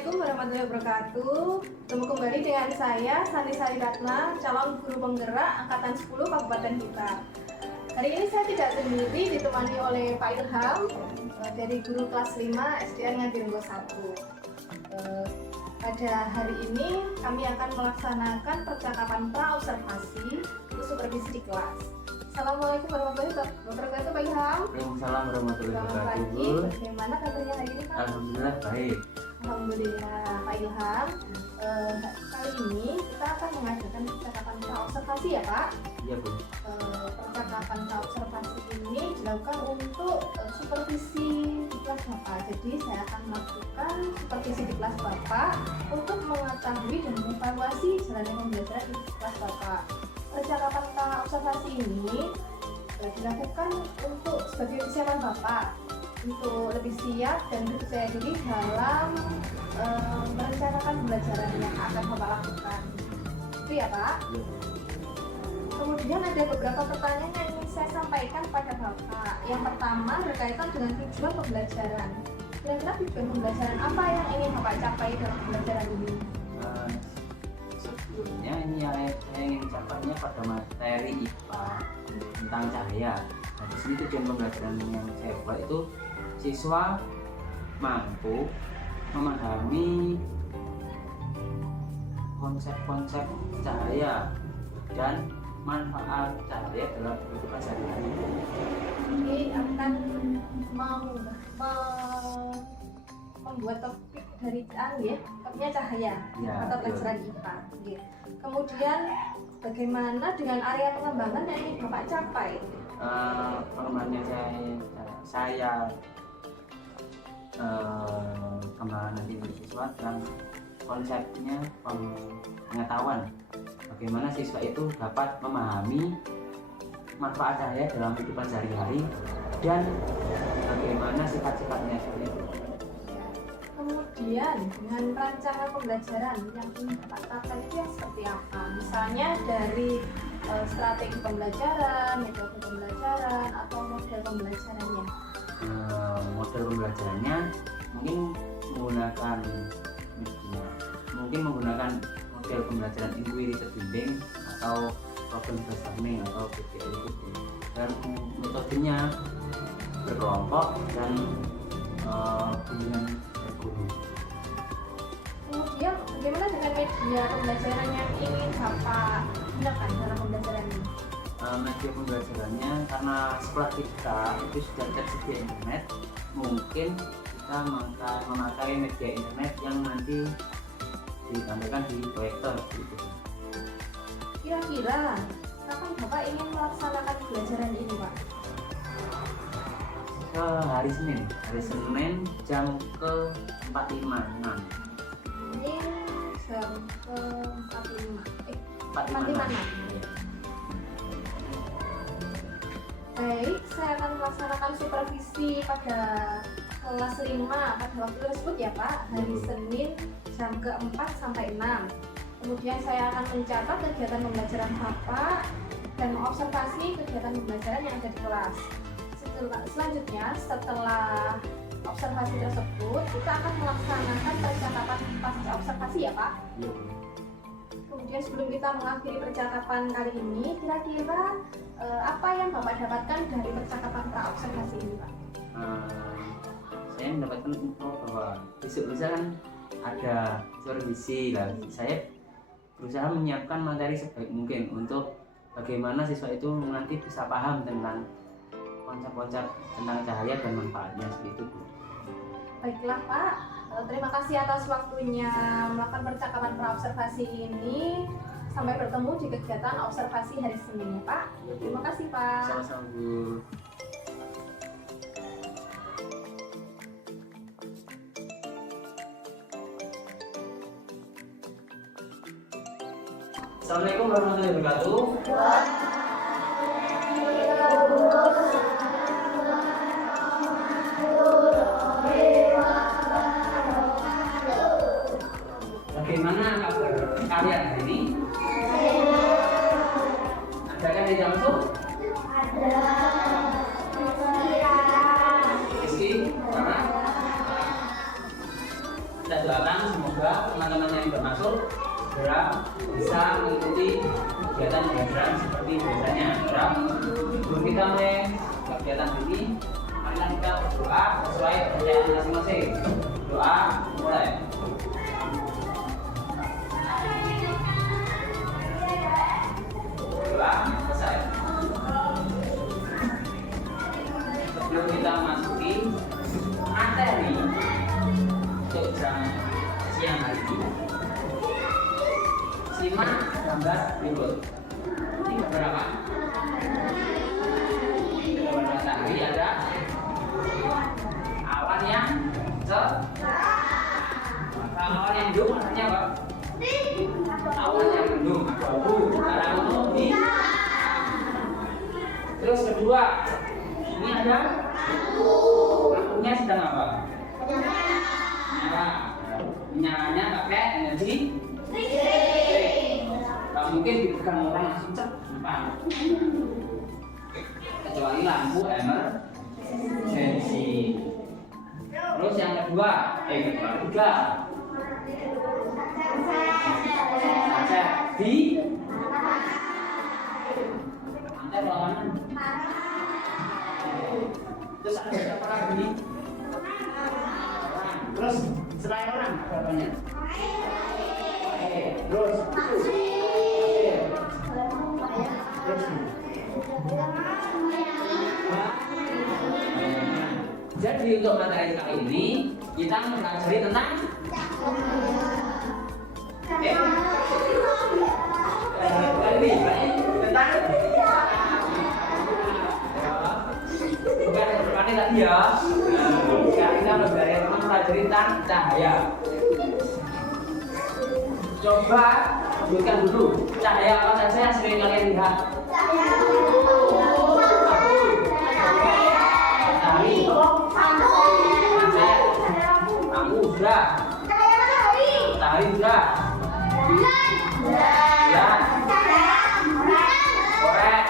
Assalamualaikum warahmatullahi wabarakatuh. Bertemu kembali dengan saya Sani Sari Ratna, calon guru penggerak angkatan 10 Kabupaten Blitar. Hari ini saya tidak sendiri, ditemani oleh Pak Ilham dari guru kelas 5 SDN Ngadirogo 1. Pada hari ini kami akan melaksanakan percakapan pra-observasi untuk supervisi di kelas. Assalamualaikum warahmatullahi wabarakatuh, Pak Ilham. Waalaikumsalam warahmatullahi Selamat pagi. wabarakatuh. Bagaimana kabarnya hari ini, Pak? Alhamdulillah baik. Alhamdulillah, Pak Ilham. Kali ini kita akan mengadakan percakapan pra-observasi ya, Pak. Iya Bu. Percakapan pra-observasi ini dilakukan untuk supervisi di kelas Bapak. Jadi saya akan melakukan supervisi di kelas Bapak untuk mengetahui dan mengevaluasi jalannya pembelajaran di kelas Bapak. Percakapan pra-observasi ini dilakukan untuk sebagai persiapan Bapak untuk lebih siap dan percaya diri dalam merencanakan pembelajaran yang akan Bapak lakukan. Itu ya, Pak. Ya. Kemudian ada beberapa pertanyaan yang ingin saya sampaikan kepada Bapak. Yang pertama berkaitan dengan tujuan pembelajaran. Kira-kira tujuan pembelajaran apa yang ingin Bapak capai dalam pembelajaran ini? Sebelumnya ini yang saya ingin capainya pada materi IPA tentang cahaya. Nah, di sini tujuan pembelajaran yang saya buat itu siswa mampu memahami konsep-konsep cahaya dan manfaat cahaya dalam kehidupan sehari-hari. Ini akan membuat topik dari topiknya cahaya Ya, atau betul. pelajaran IPA. Kemudian bagaimana dengan area pengembangan yang ingin Bapak capai? Pengembangannya saya kembangan nanti siswa dan konsepnya pengetahuan bagaimana siswa itu dapat memahami manfaat cahaya dalam kehidupan sehari-hari dan bagaimana sifat-sifatnya seperti itu. Kemudian dengan rancangan pembelajaran yang ingin Bapak terapkan itu yang seperti apa? Misalnya dari strategi pembelajaran, metode pembelajaran, atau model pembelajarannya. Model pembelajarannya mungkin menggunakan model pembelajaran inquiry terbimbing atau problem brainstorming atau PBL itu, dan metodenya berkelompok dan bimbingan guru. Kemudian bagaimana dengan media pembelajaran yang ingin Bapak gunakan dalam pembelajaran ini? Media pembelajarannya karena sekolah kita itu sudah tersedia internet, mungkin kita memakai media internet yang nanti ditampilkan di proyektor gitu. Kira-kira kapan Bapak ingin melaksanakan pembelajaran ini, Pak? Ke hari Senin jam ke 4.56. Ini jam ke 45. 4.56. Baik, saya akan melaksanakan supervisi pada kelas 5 pada waktu tersebut ya, Pak. Hari Senin jam ke-4 sampai 6. Kemudian saya akan mencatat kegiatan pembelajaran Bapak dan observasi kegiatan pembelajaran yang ada di kelas. Selanjutnya, setelah observasi tersebut, kita akan melaksanakan percakapan pasca observasi ya, Pak. Iya. Kemudian sebelum kita mengakhiri percakapan kali ini, kira-kira apa yang Bapak dapatkan dari percakapan pra-observasi ini, Pak? Saya mendapatkan info bahwa besok lusa kan ada supervisi lah. Saya berusaha menyiapkan materi sebaik mungkin untuk bagaimana siswa itu nanti bisa paham tentang konsep-konsep tentang cahaya dan manfaatnya seperti itu, Bu. Baiklah, Pak. Terima kasih atas waktunya melakukan percakapan pra-observasi ini. Sampai bertemu di kegiatan observasi hari Senin ya, Pak. Terima kasih, Pak. Sama-sama, Bu. Assalamualaikum warahmatullahi wabarakatuh. Bagaimana kabar kalian hari ini? Ada kan yang masuk? Rizky, mana? kita doakan semoga teman-teman yang sudah masuk segera bisa mengikuti kegiatan belajar seperti biasanya. Sebelum kita mulai kegiatan ini, mari kita berdoa sesuai kepercayaan masing-masing. Doa mulai. Doa selesai. Sebelum kita masuki materi untuk jam siang hari ini, simak gambar berikut. Ini gambar apa? Gambar matahari, ada awan yang awan yang mendung, artinya apa? Awan yang mendung, abu, abu di. Terus kedua, ini ada lampunya sedang apa? Nyala. Nyalanya pakai energi listrik. Gak mungkin dipegang orang langsung cepat. Kecuali lampu emergency. Terus yang kedua, ketiga, sunset di sunset lawanan. Terus ada berapa lagi? Terus selain orang berapanya? Terus jadi untuk materi kali ini kita mempelajari tentang bukan seperti tadi ya. Sekarang kita mempelajari tentang cahaya. Coba sebutkan dulu cahaya apa saja yang sering kalian lihat. Matahari, lampu sudah, matahari sudah, bulan, korek,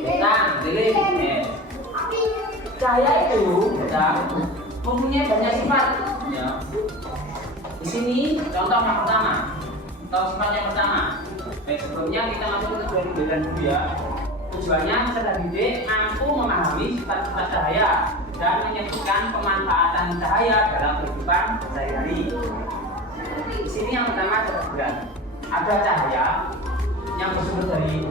bintang, lilin. Cahaya itu mempunyai banyak sifat. Ya. Di sini contoh yang pertama, atau sifat yang pertama. Sebelumnya kita masuk ke tujuan dulu ya. Tujuannya peserta didik mampu memahami sifat-sifat cahaya dan menyebutkan pemanfaatan cahaya dalam kehidupan sehari-hari. Di sini yang pertama adalah bulan. Ada cahaya yang bersumber dari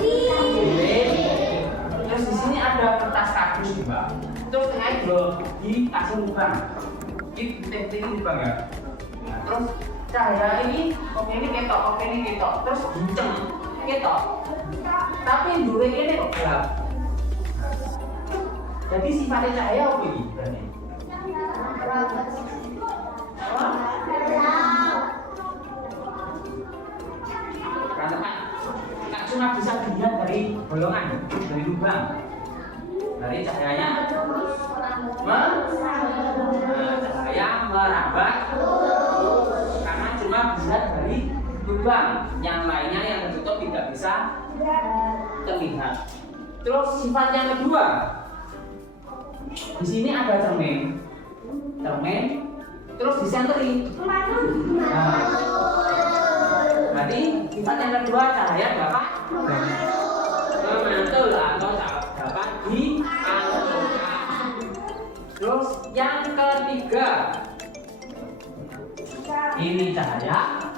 lilin. Terus di sini ada kertas kardus juga. Terus sengaja dikasih lubang. Ini lubang ya. Terus cahaya ini, oke ini ketok, terus kenceng ketok. Tapi dure ini kok gelap. Jadi sifatnya cahaya apa ini? Karena tak cuma bisa dilihat dari bolongan, dari lubang, dari cahayanya cahaya merambat, karena cuma bisa dari lubang, yang lainnya yang tertutup tidak bisa terlihat. Terus sifat yang kedua, di sini ada cermin, terus disentri. Berarti sifat yang kedua cahaya dapat memantul atau dapat diantulkan. Terus yang ketiga, ini cahaya,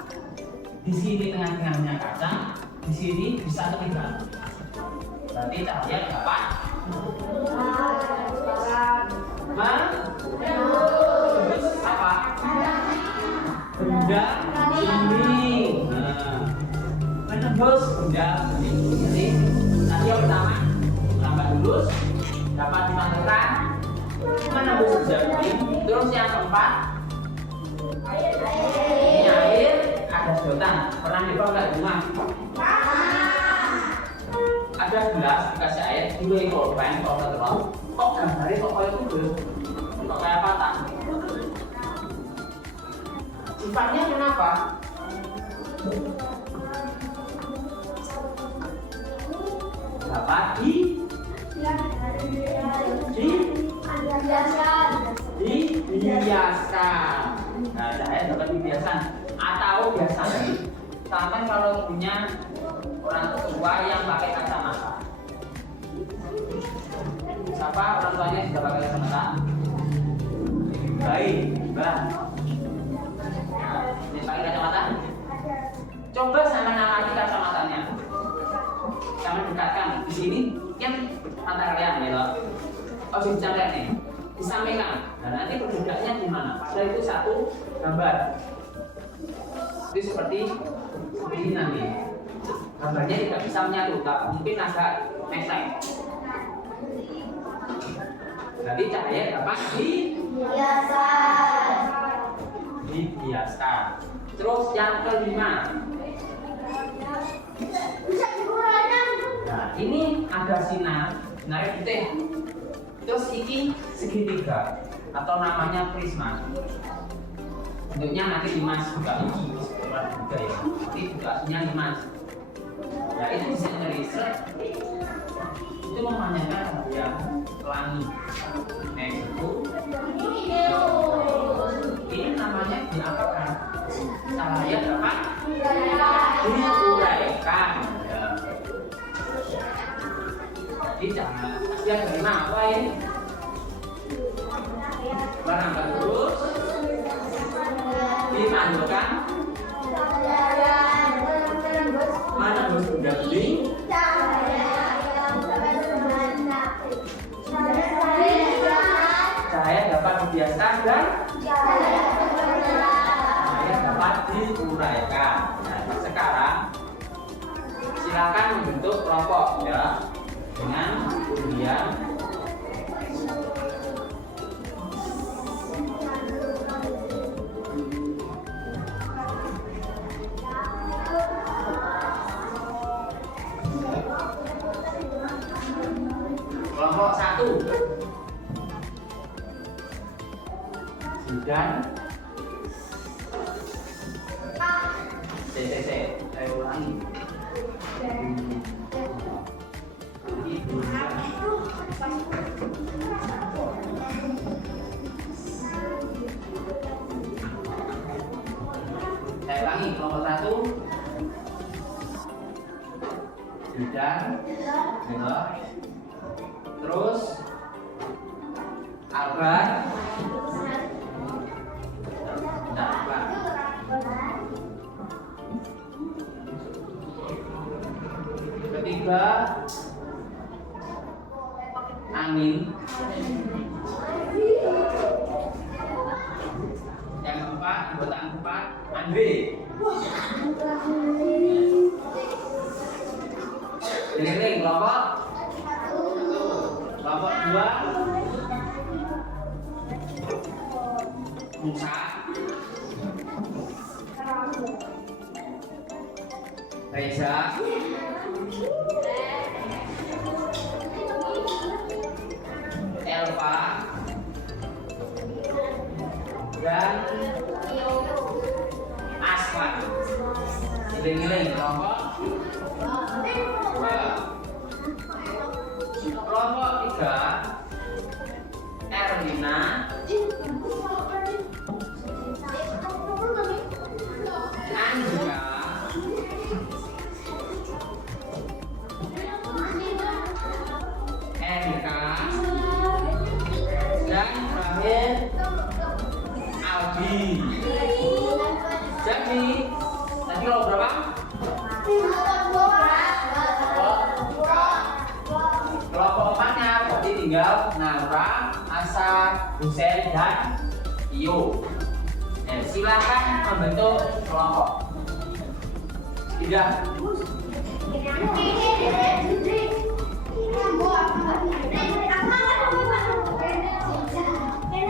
di sini tengah-tengahnya kaca, di sini bisa terlihat. Berarti cahaya dapat menembus apa? Benda bening. Menembus benda bening. Jadi tadi yang pertama lambat lurus dapat dimantulkan, menembus benda bening. Terus yang keempat, ini air ada sedotan. Pernah dibawa nggak di rumah? Ada gelas dikasih air, dulu pulpen, kalau terlalu kok gambarnya kok kayak itu kok kayak patah. Sifatnya kenapa? Dapat dibiaskan. Nah, cahaya dapat dibiaskan atau biasanya sampai kalau punya orang tua yang pakai kacamata. Siapa orang tuanya yang sudah pakai kacamata? Baik, Mbak. Ini pakai kacamata? Coba sama namati kacamatanya. Sama dekatkan. Di sini kan mata kalian ya loh. Oh, dicatat nih. Disampaikan. Dan nanti perbedaannya gimana? Padahal itu satu gambar. Itu seperti ini nanti. Gambarnya tidak bisa menyatu, mungkin agak meseng. Jadi cahaya dapat dibiaskan. Terus yang kelima. Nah, ini ada sinar putih. Terus ini segitiga atau namanya prisma. Bentuknya nanti limas juga ya. Ini juga aslinya limas. Nah, itu bisa ngeriset. Itu memanjangkan cahaya pelangi. Nah, itu ini namanya diapakan? Cahaya dapat diuraikan. Jadi cahaya dari apa ini? Barang terus dimanjurkan mana harus berbeda. Cahaya dapat dibiaskan dan cahaya dapat diuraikan. Nah, sekarang silakan membentuk kelompok ya dengan undian kelompok 1 dan saya ulangi. Saya ulangi, kelompok 1 sudah dengar. Terus agar ketiga angin. Yang keempat, anggota keempat Andre. Dengerin kelompok 2 Musa, Reza, Elva, dan Aswan. Giling-giling kelompok 2. Kelompok 3 Erlina, Andrea, Erika, dan terakhir Albi. Jadi tadi lo berapa? Kelompok 4-nya berarti tinggal Nara, Asa, Hussein, dan Iyo. Nah, silakan membentuk kelompok. 3.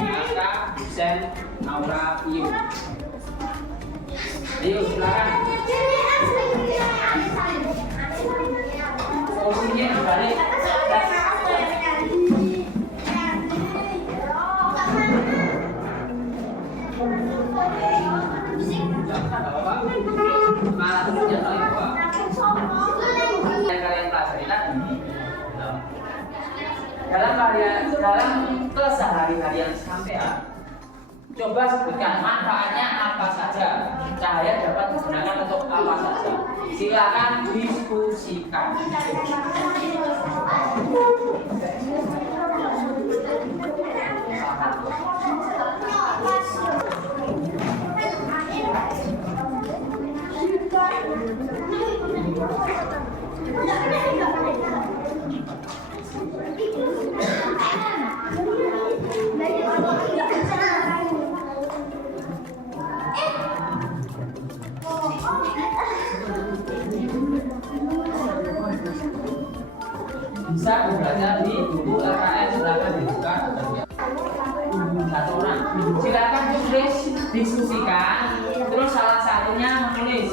Asa, Hussein, Naura, Iyo. Ayo silakan. Posisinya dibalik. Kalian pelajari tadi dalam kesehari-harian sampean Coba sebutkan manfaatnya apa saja. Cahaya dapat digunakan untuk apa saja. Silakan diskusikan. Bisa membaca di buku LKS, silakan dibuka. Satu orang, silakan tulis, diskusikan, terus salah satunya menulis.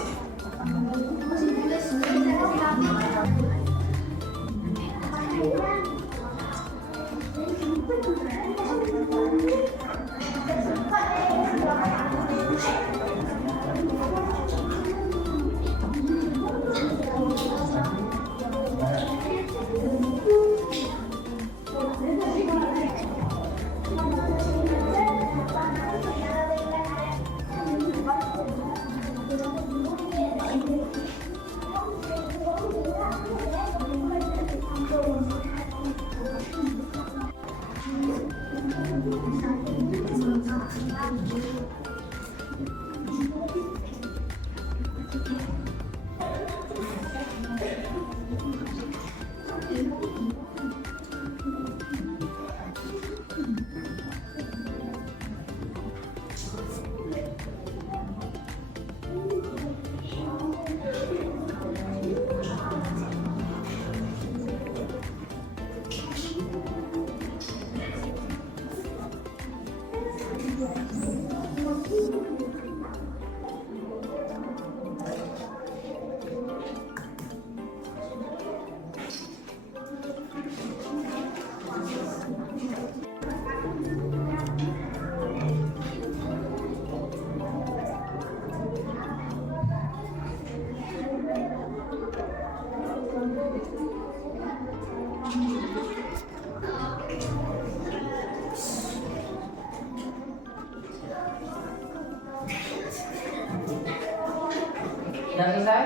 Sudah selesai?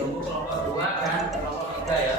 Tunggu kelompok 2 dan kelompok 3 ya.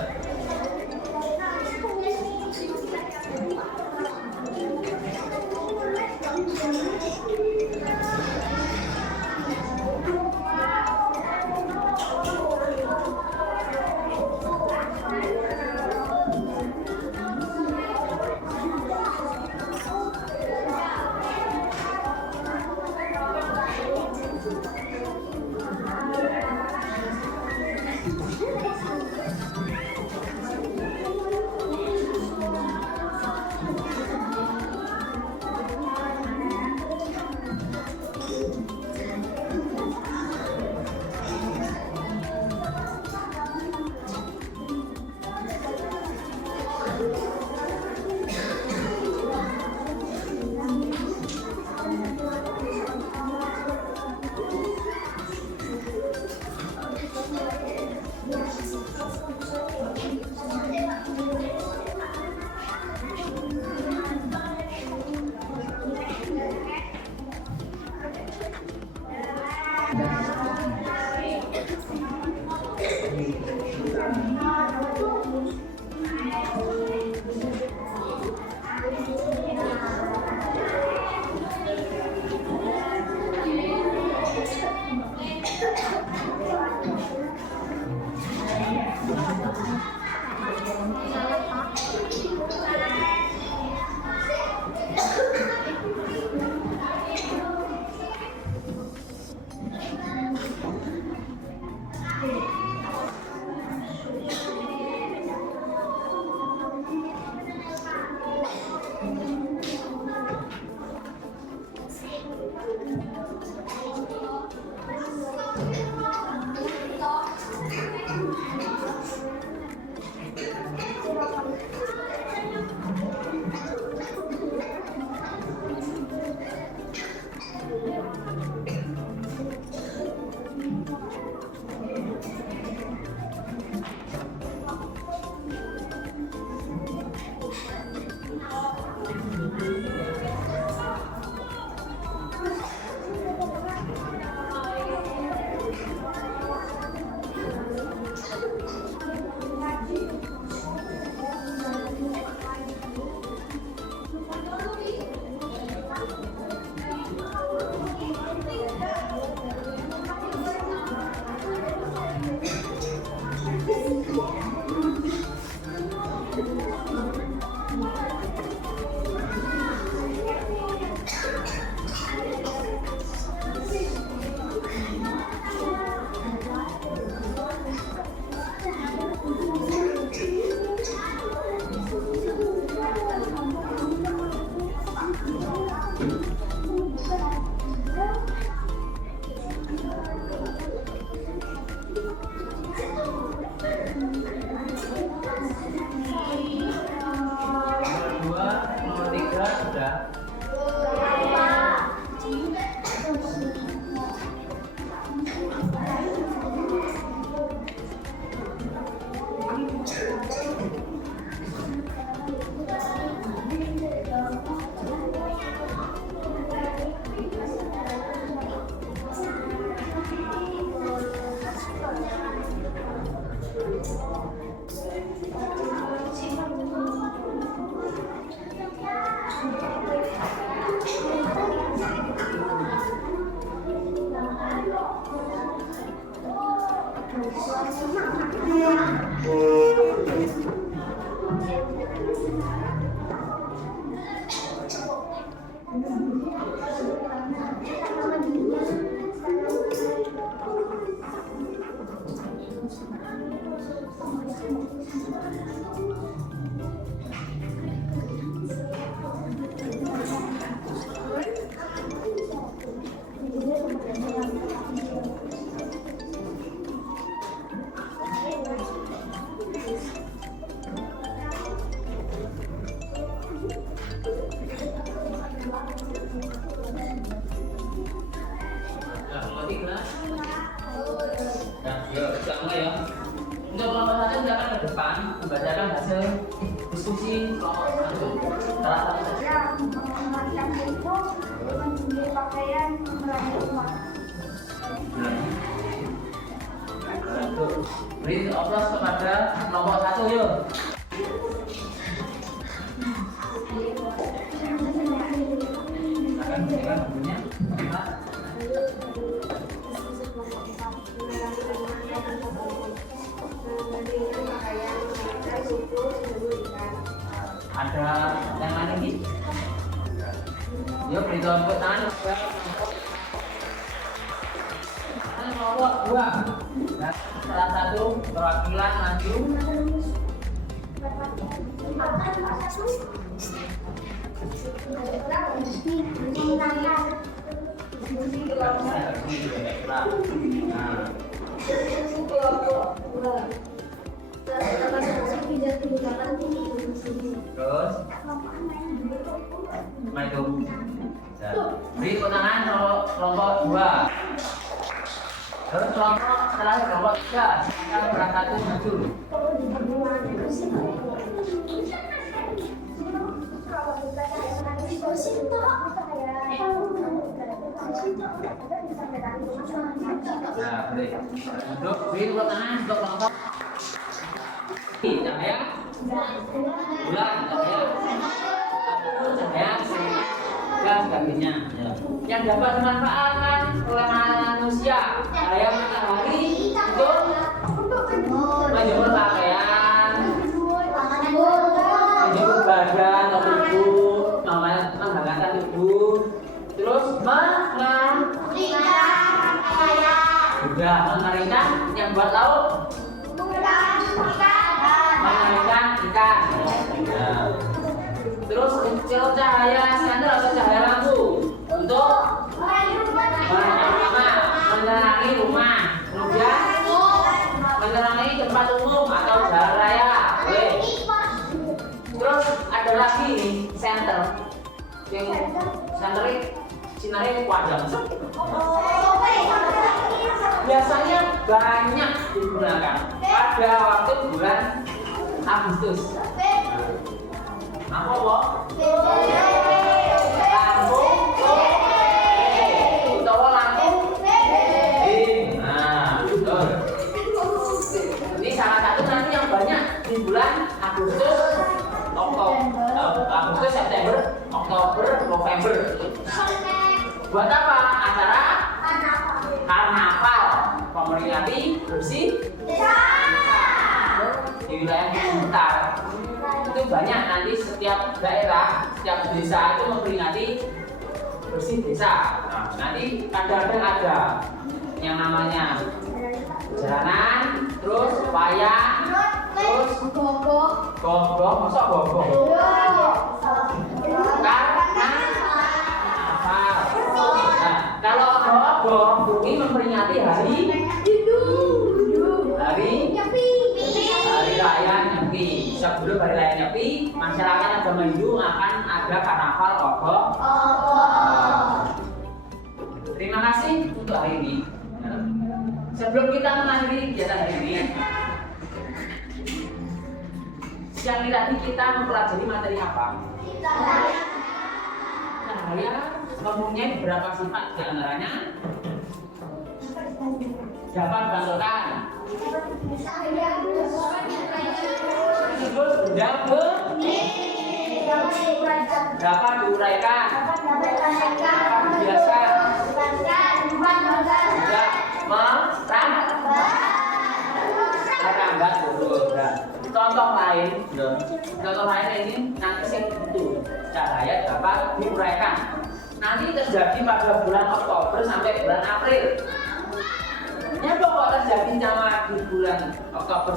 Nomor 2, nomor 3 sudah. Untuk kelompok satu silakan ke depan membacakan hasil diskusi kelompok satu. Salah satu saja. Memakai itu menjadi pakaian memerangi rumah. Beri aplaus kepada kelompok satu yuk. Akan berikan bukunya. Ada yang lain lagi? Yuk beri tepuk tangan. Kelompok 2. Nah, salah satu perwakilan maju. Terus maju. Beri tepuk tangan kelompok 2. Terus kelompok terakhir kelompok 3. Silakan salah satu maju. Nah, boleh. Untuk beri tepuk tangan untuk kelompok cahaya bulan, cahaya dan sebagainya. Yang dapat dimanfaatkan oleh manusia cahaya matahari untuk menjemur pakaian, menjemur badan atau tubuh, menghangatkan tubuh, terus juga mengeringkan yang buat laut, mengeringkan ikan. Nah, terus cahaya sinar atau cahaya lampu untuk menerangi rumah, kemudian menerangi tempat umum atau jalan raya. Boleh. Terus ada lagi nih senter yang senternya sinarnya padam. Biasanya banyak digunakan pada waktu bulan Agustus. Apa kok? Lampu utawa lampu. Nah, betul. Ini salah satu nanti yang banyak di bulan Agustus, Agustus, September, Oktober, November. Buat apa? Acara karnaval, memperingati bersih di wilayah sekitar. Itu banyak nanti setiap daerah, setiap desa itu memperingati bersih desa. Nah, nanti kadang-kadang ada yang namanya jalanan, terus wayang, terus gogok, masa gogok? Nah, kalau gogok ini memperingati hari raya Nyepi. sebelum hari raya Nyepi, masyarakat agama Hindu akan ada karnaval Ogo. Terima kasih untuk hari ini. Sebelum kita mengakhiri kegiatan hari ini, siang ini tadi kita mempelajari materi apa? Cahaya mempunyai beberapa sifat, di antaranya dapat dibantukan, terus dapat diuraikan, dapat dibiasakan, merambat betul. Contoh lain ini nanti itu cahaya dapat diuraikan. Nanti terjadi pada bulan Oktober sampai bulan April. Ya kok terjadi sama di bulan Oktober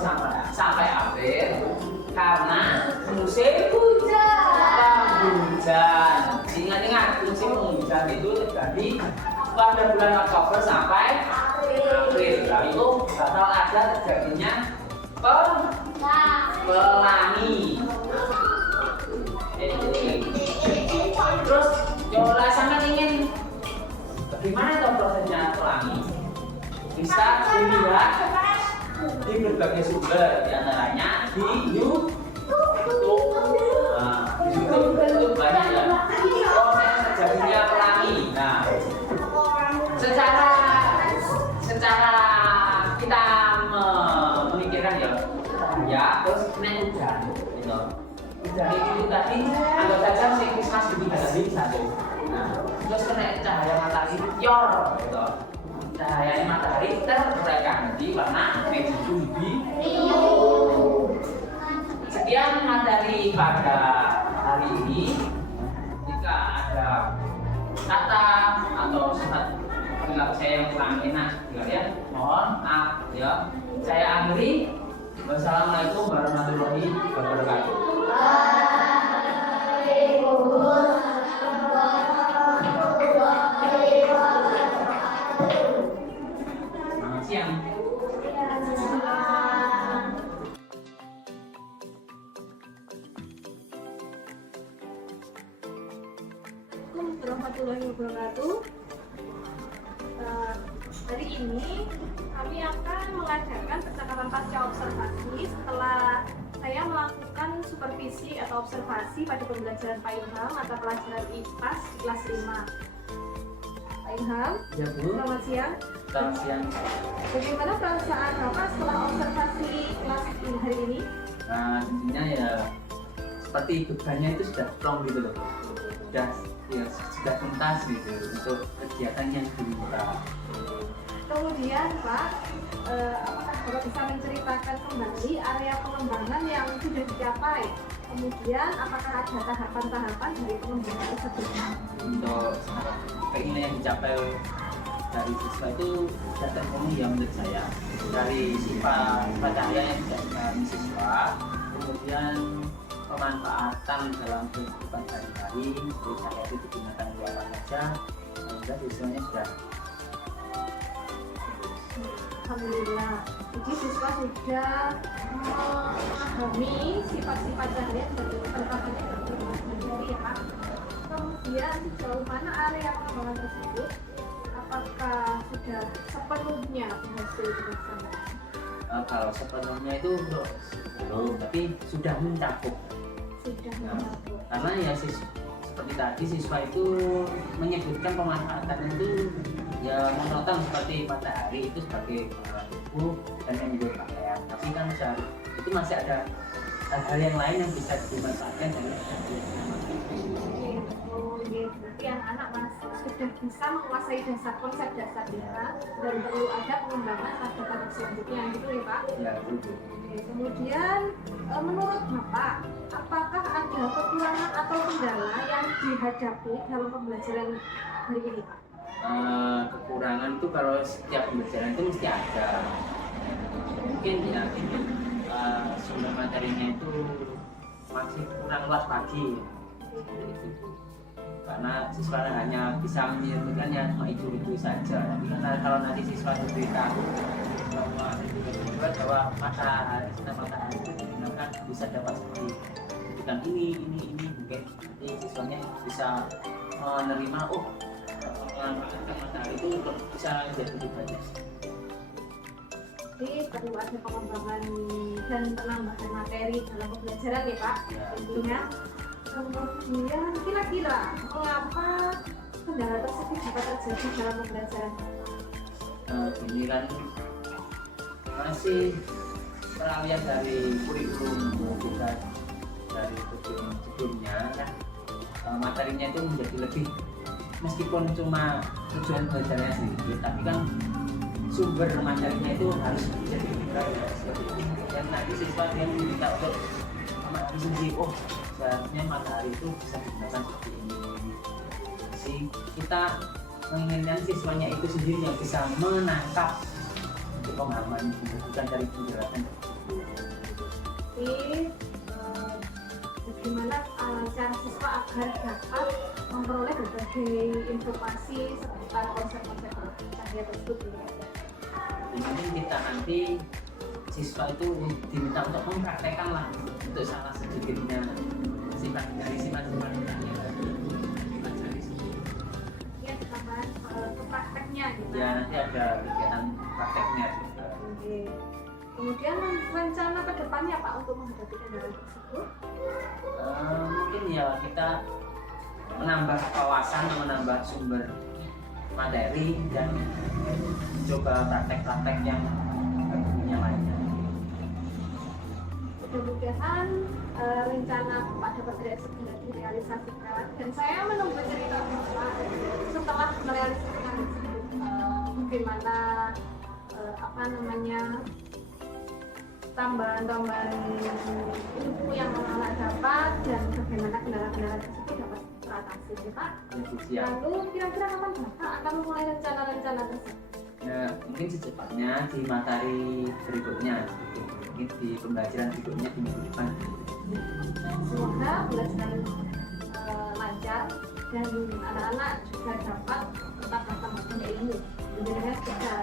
sampai April karena musim hujan. Ingat musim hujan itu terjadi pada bulan Oktober sampai April. Nah itu bakal ada terjadinya pelangi. Terus Yola sangat ingin bagaimana itu prosesnya pelangi? Bisa dilihat di berbagai sumber, diantaranya di YouTube. Di YouTube banyak ya proses terjadinya pelangi. Nah, secara kita memikirkan ya terus naik hujan gitu. Hujan itu tadi anggap saja siklus mas di hari satu. Nah, terus kena cahaya matahari yor gitu. Cahaya matahari teruraikan di warna medium biru. Sekian materi pada hari ini. Jika ada kata atau sifat perilaku saya yang kurang enak ya, mohon maaf ya. Saya akhiri. Wassalamualaikum warahmatullahi wabarakatuh. Selamat siang. Assalamualaikum warahmatullahi wabarakatuh. Hari ini kami akan mengajarkan percakapan pasca observasi setelah saya melakukan supervisi atau observasi pada pembelajaran Pak Ilham atau pelajaran IPAS kelas 5. Pak Ilham, Ya Bu, selamat siang. selamat siang. Bagaimana perasaan Bapak setelah observasi kelas ini hari ini? Nah tentunya ya seperti bebannya itu sudah plong gitu loh, sudah tuntas gitu untuk kegiatan yang diminta. Kemudian Pak, apakah Bapak bisa menceritakan kembali area pengembangan yang sudah dicapai? Kemudian apakah ada tahapan-tahapan dari pengembangan tersebut? Untuk keinginan yang dicapai dari siswa itu sudah terpenuhi ya menurut saya, dari sifat cahaya yang tidak dipahami siswa, kemudian pemanfaatan dalam kehidupan sehari-hari, jadi cahaya itu digunakan untuk apa saja, sehingga siswanya sudah. Alhamdulillah. Jadi siswa sudah memahami sifat-sifat cahaya dan penerapannya dari ya Pak. Kemudian sejauh mana area pengembangan tersebut? Apakah sudah sepenuhnya berhasil dilaksanakan? Kalau sepenuhnya itu belum, tapi sudah mencakup. Sudah Nah, mencakup. karena ya seperti tadi siswa itu menyebutkan pemanfaatan itu ya monoton seperti matahari itu sebagai pengaruh tubuh dan embun pakaian, tapi kan itu masih ada hal-hal yang lain yang bisa dimanfaatkan dari berarti anak-anak masih sudah bisa menguasai konsep dasarnya dan perlu ada pengembangan pada selanjutnya gitu ya Pak. ya itu. Oke, kemudian menurut Bapak, apakah ada kekurangan atau kendala yang dihadapi dalam pembelajaran hari ini Pak? Kekurangan itu kalau setiap pembelajaran itu mesti ada, mungkin ya sumber materinya itu masih kurang luas lagi gitu. Karena siswa hanya bisa menyebutkannya cuma itu saja, tapi kan kalau nanti siswa diberitahu bahwa matahari itu digunakan bisa bisa dapat seperti bukan ini mungkin nanti siswanya bisa menerima mengapakah materi itu bisa jadi lebih banyak. Jadi perlu ada pengembangan dan penambahan materi dalam pembelajaran ya Pak. Ya. Tentunya. Kemudian kira-kira mengapa kendala tersebut dapat terjadi dalam pembelajaran? Ini kan masih peralihan dari kurikulum kita dari kurikulum sebelumnya kan materinya itu menjadi lebih, meskipun cuma tujuan belajarnya sedikit tapi kan sumber materinya itu harus jadi lebih banyak seperti itu. Dan nanti siswa yang diminta untuk memahami sendiri, oh seharusnya materi itu bisa digunakan seperti ini. Jadi kita menginginkan siswanya itu sendiri yang bisa menangkap untuk pemahaman bukan dari penjelasan. Jadi bagaimana cara siswa agar dapat memperoleh berbagai informasi seputar konsep-konsep cahaya tersebut ya? Mungkin kita nanti siswa itu diminta untuk mempraktekkan lah untuk salah sedikitnya sifat dari sifat-sifat yang dipelajari sendiri. Ya ditambah ke prakteknya gitu. Ya nanti ada kegiatan prakteknya juga. Oke. Kemudian rencana ke depannya Pak untuk menghadapi kendala tersebut? Mungkin ya kita menambah wawasan, menambah sumber materi dan coba praktek-praktek yang berguna lainnya. Mudah-mudahan rencana pada materi segera direalisasikan dan saya menunggu cerita Bapak setelah merealisasikan bagaimana tambahan-tambahan ilmu yang anak dapat dan bagaimana kendala-kendala tersebut dapat teratasi ya Pak. Siap. Lalu kira-kira kapan Bapak akan memulai rencana-rencana tersebut? Nah, mungkin secepatnya di materi berikutnya, mungkin di pembelajaran berikutnya di minggu depan. Semoga belajar lancar dan anak-anak juga dapat tetap menambah ilmu. Menjadinya bisa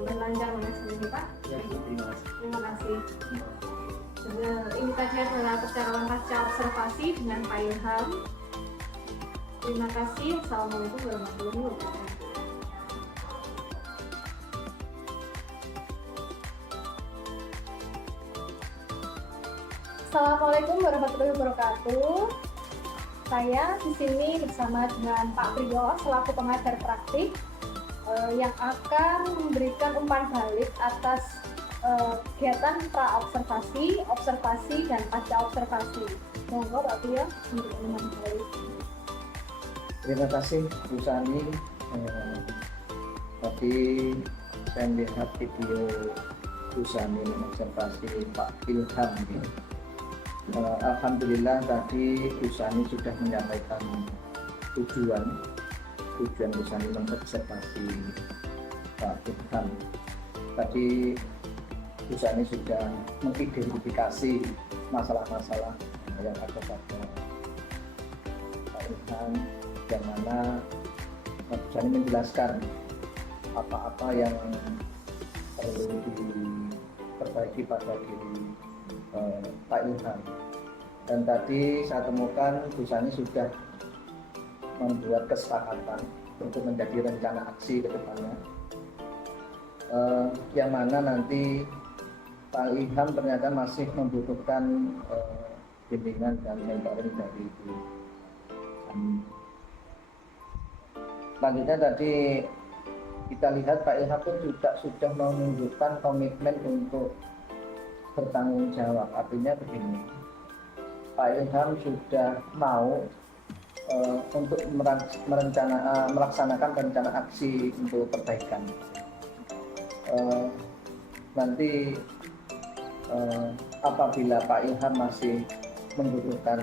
berlancar mengenai Pak. Ya, terima kasih. Terima kasih. Ini tadi adalah percakapan pasca observasi dengan Pak Ilham. Terima kasih. Assalamualaikum warahmatullahi wabarakatuh. Assalamualaikum warahmatullahi wabarakatuh. Saya di sini bersama dengan Pak Priyo selaku pengajar praktik yang akan memberikan umpan balik atas kegiatan pra-observasi, observasi, dan pasca observasi. Monggo Pak Priyo untuk umpan balik. Terima kasih Bu Sani. Tadi saya melihat video Bu Sani mengobservasi Pak Ilham. Alhamdulillah tadi Bu Sani sudah menyampaikan tujuan Bu Sani mengobservasi Pak Ilham. Tadi Bu Sani sudah mengidentifikasi masalah-masalah yang ada pada Pak Ilham, yang mana Bu Sani menjelaskan apa-apa yang perlu diperbaiki pada diri Pak Ilham. Dan tadi saya temukan Bu Sani sudah membuat kesepakatan untuk menjadi rencana aksi ke depannya, yang mana nanti Pak Ilham ternyata masih membutuhkan bimbingan dan mentoring dari Bu Sani. Selanjutnya tadi kita lihat Pak Ilham pun juga sudah menunjukkan komitmen untuk bertanggung jawab. Artinya begini, Pak Ilham sudah mau untuk melaksanakan rencana aksi untuk perbaikan. Nanti apabila Pak Ilham masih membutuhkan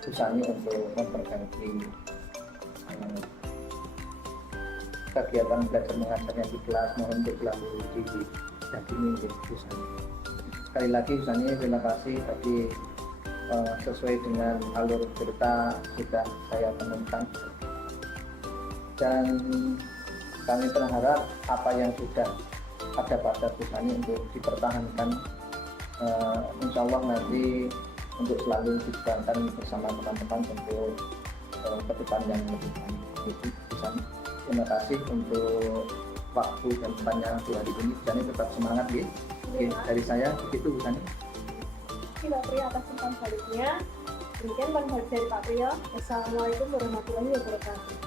Bu Sani untuk memperbaiki kegiatan belajar mengajarnya di kelas, mohon untuk selalu didampingi Bu Sani. Sekali lagi Bu Sani, terima kasih. Tadi sesuai dengan alur cerita sudah saya temukan, dan kami berharap apa yang sudah ada pada Bu Sani untuk dipertahankan Insya Allah nanti untuk selalu dijalankan bersama teman-teman untuk ke depan yang lebih baik. Itu Busani. Terima kasih untuk waktu dan tanya di hari ini. Busani tetap semangat ya. Oke, dari saya begitu Busani. Terima kasih Pak Priyo atas umpan baliknya. Demikian umpan balik dari Pak Priyo. Wassalamualaikum warahmatullahi wabarakatuh.